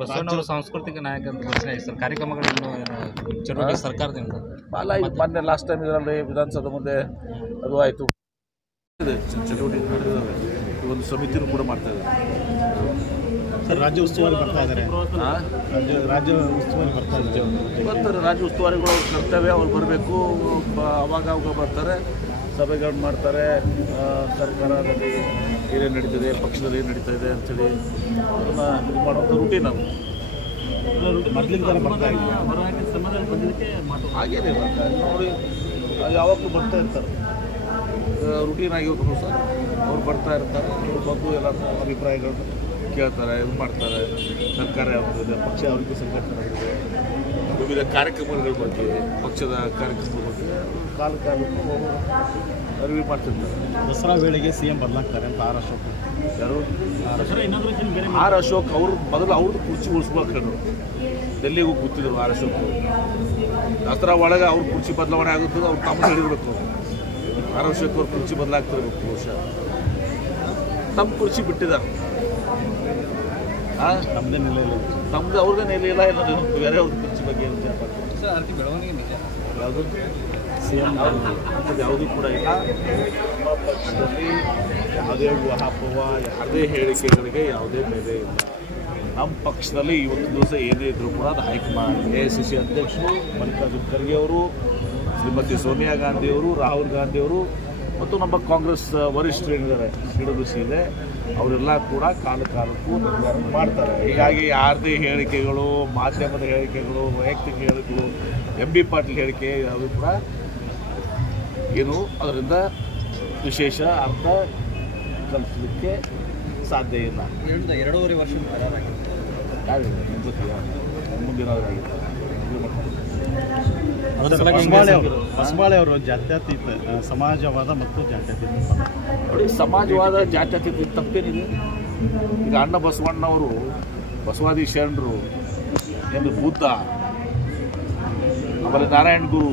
ಬಸವಣ್ಣವರು ಸಾಂಸ್ಕೃತಿಕ ನಾಯಕ ಅಂತ ಘೋಷಣೆ ಆಗಿದೆ ಸರ್. ಕಾರ್ಯಕ್ರಮಗಳನ್ನು ಚಟುವಟಿಕೆ ಸರ್ಕಾರದಿಂದ ಅಲ್ಲ, ಈಗ ಮೊನ್ನೆ ಲಾಸ್ಟ್ ಟೈಮ್ ಇದರಲ್ಲಿ ವಿಧಾನಸೌಧ ಮುಂದೆ ಅದು ಆಯಿತು, ಚಟುವಟಿಕೆ ನಡೆದಿದ್ದಾವೆ. ಒಂದು ಸಮಿತಿನೂ ಕೂಡ ಮಾಡ್ತಾ ಇದ್ದಾರೆ ಸರ್. ರಾಜ್ಯ ಉಸ್ತುವಾರಿ ಬರ್ತಾ ಇದ್ದಾರೆ, ರಾಜ್ಯ ಉಸ್ತುವಾರಿ ಬರ್ತಾರೆ. ರಾಜ್ಯ ಉಸ್ತುವಾರಿಗಳು ಅವ್ರ ಕರ್ತವ್ಯ, ಅವ್ರು ಬರಬೇಕು, ಅವಾಗ ಬರ್ತಾರೆ, ಸಭೆಗಳನ್ನು ಮಾಡ್ತಾರೆ. ಸರ್ಕಾರದಲ್ಲಿ ಏನೇನು ನಡೀತದೆ, ಪಕ್ಷದಲ್ಲಿ ಏನು ನಡೀತಾ ಇದೆ ಅಂಥೇಳಿ ಅದನ್ನು ಇದು ಮಾಡುವಂಥ ರೂಟೀನ್ ನಾವು ಮೊದಲಿನ ಥರ ಬರ್ತಾ ಇದೆ. ಹಾಗೇನಿಲ್ಲ ನೋಡಿ, ಯಾವಾಗಲೂ ಬರ್ತಾ ಇರ್ತಾರೆ, ರೂಟೀನ್ ಆಗಿರೋದು ಸರ್. ಅವ್ರು ಬರ್ತಾ ಇರ್ತಾರೆ, ಅವ್ರು ಬಂದು ಎಲ್ಲ ಅಭಿಪ್ರಾಯಗಳನ್ನು ಕೇಳ್ತಾರೆ, ಇದು ಮಾಡ್ತಾರೆ. ಸರ್ಕಾರ ಯಾವ್ದಿದೆ, ಪಕ್ಷ ಯಾವ ರೀತಿ ಸಂಘಟನೆಗಳಿದೆ, ವಿವಿಧ ಕಾರ್ಯಕ್ರಮಗಳ ಬಗ್ಗೆ, ಪಕ್ಷದ ಕಾರ್ಯಕ್ರಮಗಳ ಬಗ್ಗೆ ಕಾಲಕ್ಕೂ ಅರಿವು ಮಾಡ್ತಿರ್ತಾರೆ. ದಸರಾ ವೇಳೆಗೆ CM ಬದಲಾಗ್ತಾರೆ ಅಂತ ಆರ್ ಅಶೋಕ್. ಯಾರು? ಆರ್ ಅಶೋಕ್ ಅವರು ಮೊದಲು ಅವ್ರದ್ದು ಕುರ್ಚಿ ಉಳಿಸ್ಬೇಕು. ಡೆಲ್ಲಿಗೂ ಕೂತಿದ್ರು ಆರ್ ಅಶೋಕ್. ದಸರಾ ಒಳಗೆ ಅವ್ರ ಕುರ್ಚಿ ಬದಲಾವಣೆ ಆಗುತ್ತದೆ, ಅವ್ರು ತಮ್ಮ ಹೇಳಿರ್ಬೇಕು. ಆರ್ ಅಶೋಕ್ ಅವ್ರ ಕುರ್ಚಿ ಬದಲಾಗ್ತಿರ್ಬೇಕು. ಬಹುಶಃ ತಮ್ಮ ಕುರ್ಚಿ ಬಿಟ್ಟಿದ್ದಾರೆ. ನಮ್ಮದೇ ನೆಲೆಯಲ್ಲಿ, ನಮ್ದು ಅವ್ರದ್ದೇ ನೆಲೆಯಿಲ್ಲ, ಇಲ್ಲ ಬೇರೆ ಅವ್ರ ಕುರ್ಚಿ ಬಗ್ಗೆ ಏನು ವಿಚಾರ ಮಾಡ್ತೀವಿ. ಬೆಳವಣಿಗೆ ನಿಜ ಯಾವುದು CM ಅಂಥದ್ದು ಯಾವುದೂ ಕೂಡ ಇಲ್ಲ. ನಮ್ಮ ಪಕ್ಷದಲ್ಲಿ ಯಾವುದೇ ಊಹಾಪೋಹ, ಯಾವುದೇ ಹೇಳಿಕೆಗಳಿಗೆ ಯಾವುದೇ ಬೆಲೆ ಇಲ್ಲ. ನಮ್ಮ ಪಕ್ಷದಲ್ಲಿ ಇವತ್ತು ದಿವಸ ಏನೇ ಇದ್ದರೂ ಕೂಡ ಅದು ಹೈಕಮಾಂಡ್, AICC ಅಧ್ಯಕ್ಷರು ಮಲ್ಲಿಕಾರ್ಜುನ ಖರ್ಗೆ ಅವರು, ಶ್ರೀಮತಿ ಸೋನಿಯಾ ಗಾಂಧಿಯವರು, ರಾಹುಲ್ ಗಾಂಧಿಯವರು ಮತ್ತು ನಮ್ಮ ಕಾಂಗ್ರೆಸ್ ವರಿಷ್ಠರು ಏನಿದ್ದಾರೆ, CWC ಇದೆ, ಅವರೆಲ್ಲ ಕೂಡ ಕಾಲಕ್ಕೂ ನಿರ್ಧಾರ ಮಾಡ್ತಾರೆ. ಹೀಗಾಗಿ ಯಾರದೇ ಹೇಳಿಕೆಗಳು, ಮಾಧ್ಯಮದ ಹೇಳಿಕೆಗಳು, ವೈಯಕ್ತಿಕ ಹೇಳಿಕೆಗಳು, MB ಪಾಟೀಲ್ ಹೇಳಿಕೆ ಅದು ಕೂಡ ಏನು ಅದರಿಂದ ವಿಶೇಷ ಅರ್ಥ ಕಲಿಸಲಿಕ್ಕೆ ಸಾಧ್ಯ ಇಲ್ಲ. 2.5 ವರ್ಷ ಮುಂದಿನವರಾಗಿದೆ. ಹೊಸಬಾಳೆ ಅವರು ಜಾತ್ಯತೀತ ಸಮಾಜವಾದ ಮತ್ತು ಜಾತ್ಯತೀತ ನೋಡಿ, ಸಮಾಜವಾದ ಜಾತ್ಯತೀತ ತಪ್ಪೇನಿದೆ. ಈಗ ಅಣ್ಣ ಬಸವಣ್ಣವರು, ಬಸವಾದಿ ಶರಣರು, ಎಂದು ಬುದ್ಧ, ಆಮೇಲೆ ನಾರಾಯಣ ಗುರು,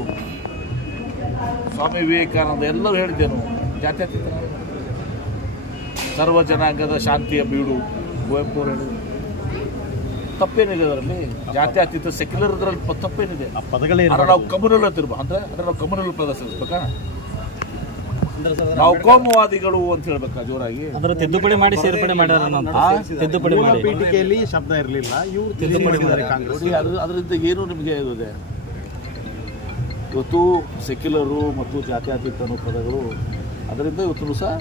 ಸ್ವಾಮಿ ವಿವೇಕಾನಂದ ಎಲ್ಲರೂ ಹೇಳಿದ್ದೇನು ಜಾತ್ಯತೀತ. ಸರ್ವ ಜನಾಂಗದ ಶಾಂತಿಯ ಬೀಡು ಕುವೆಂಪು ಅವರು ಹೇಳಿದರು. ತಪ್ಪೇನಿದೆ ಅದರಲ್ಲಿ? ಜಾತ್ಯತೀತ ಸೆಕ್ಯುಲರ್ ಅದರಲ್ಲಿ ತಪ್ಪೇನಿದೆ? ಆ ಪದಗಳೇ ನಾವು ಕಮ್ಯುನಲ್ ಅಂತಿರ್ಬ ಅಂದ್ರೆ ನಾವು ಕಮ್ಯುನಲ್ ಪ್ರದರ್ಶಿಸ್ಬೇಕಾ? ನಾವು ಕೋಮುವಾದಿಗಳು ಅಂತ ಹೇಳ್ಬೇಕಾ ಜೋರಾಗಿ? ಅದರ ತಿದ್ದುಪಡಿ ಮಾಡಿ ಸೇರ್ಪಡೆ ಮಾಡ್ಯಾರ. ತಿದ್ದುಪಡಿ ಮಾಡಿ ಪೀಠಿಕೆಯಲ್ಲಿ ಶಬ್ದ ಇರಲಿಲ್ಲ, ಇವರು ತಿದ್ದುಪಡಿ ಮಾಡಿದ್ದಾರೆ ಕಾಂಗ್ರೆಸ್. ಅದರಿಂದ ಏನು ನಿಮಗೆ ಇದೆ? ಇವತ್ತು ಸೆಕ್ಯುಲರು ಮತ್ತು ಜಾತ್ಯತೀತ ಅನ್ನೋ ಪದಗಳು, ಅದರಿಂದ ಇವತ್ತು ಸಹ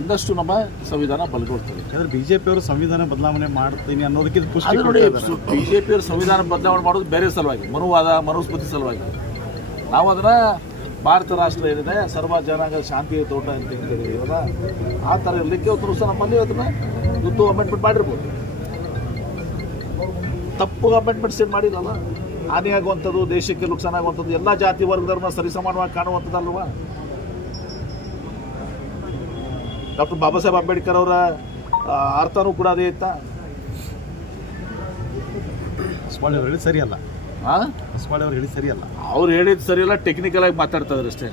ಇನ್ನಷ್ಟು ನಮ್ಮ ಸಂವಿಧಾನ ಬಲಗೊಳ್ತದೆ. ಯಾಕಂದ್ರೆ ಬಿಜೆಪಿಯವರು ಸಂವಿಧಾನ ಬದಲಾವಣೆ ಮಾಡ್ತೀನಿ ಅನ್ನೋದಕ್ಕೆ ಪುಷ್ಟಿ ನೋಡಿ. ಬಿಜೆಪಿಯವರು ಸಂವಿಧಾನ ಬದಲಾವಣೆ ಮಾಡೋದು ಬೇರೆ ಸಲುವಾಗಿ, ಮನುಸ್ಮೃತಿ ಸಲುವಾಗಿ. ನಾವು ಅದನ್ನ ಭಾರತ ರಾಷ್ಟ್ರ ಏನಿದೆ, ಸರ್ವ ಜನಾಂಗದ ಶಾಂತಿಯ ತೋಟ ಅಂತ ಹೇಳಿದೀವಲ್ಲ, ಆ ಥರ ಇರಲಿಕ್ಕೆ ಇವತ್ತು ಸಹ ನಮ್ಮಲ್ಲಿ ಅದನ್ನ ಅಮೆಂಡ್ಮೆಂಟ್ ಮಾಡಿರ್ಬೋದು. ತಪ್ಪು ಅಮೆಂಡ್ಮೆಂಟ್ಸ್ ಏನು ಮಾಡಿರಲ್ಲ. ಹಾನಿಯಾಗುವಂಥದ್ದು, ದೇಶಕ್ಕೆ ನುಕ್ಸಾನ ಆಗುವಂಥದ್ದು, ಎಲ್ಲ ಜಾತಿ ವರ್ಗದವ್ರನ್ನ ಸರಿಸಮಾನವಾಗಿ ಕಾಣುವಂಥದ್ದಲ್ವಾ? ಡಾಕ್ಟರ್ ಬಾಬಾ ಸಾಹೇಬ್ ಅಂಬೇಡ್ಕರ್ ಅವರ ಅರ್ಥನೂ ಕೂಡ ಅದೇ ಇತ್ತ. ಹೊಸಬಾಳೆ ಅವರು ಹೇಳಿ ಸರಿಯಲ್ಲ. ಹೊಸಬಾಳೆ ಅವರು ಹೇಳಿ ಸರಿಯಲ್ಲ. ಅವ್ರು ಹೇಳಿದ್ದು ಸರಿಯಲ್ಲ, ಟೆಕ್ನಿಕಲ್ ಆಗಿ ಮಾತಾಡ್ತಾ ಇದ್ರು ಅಷ್ಟೇ.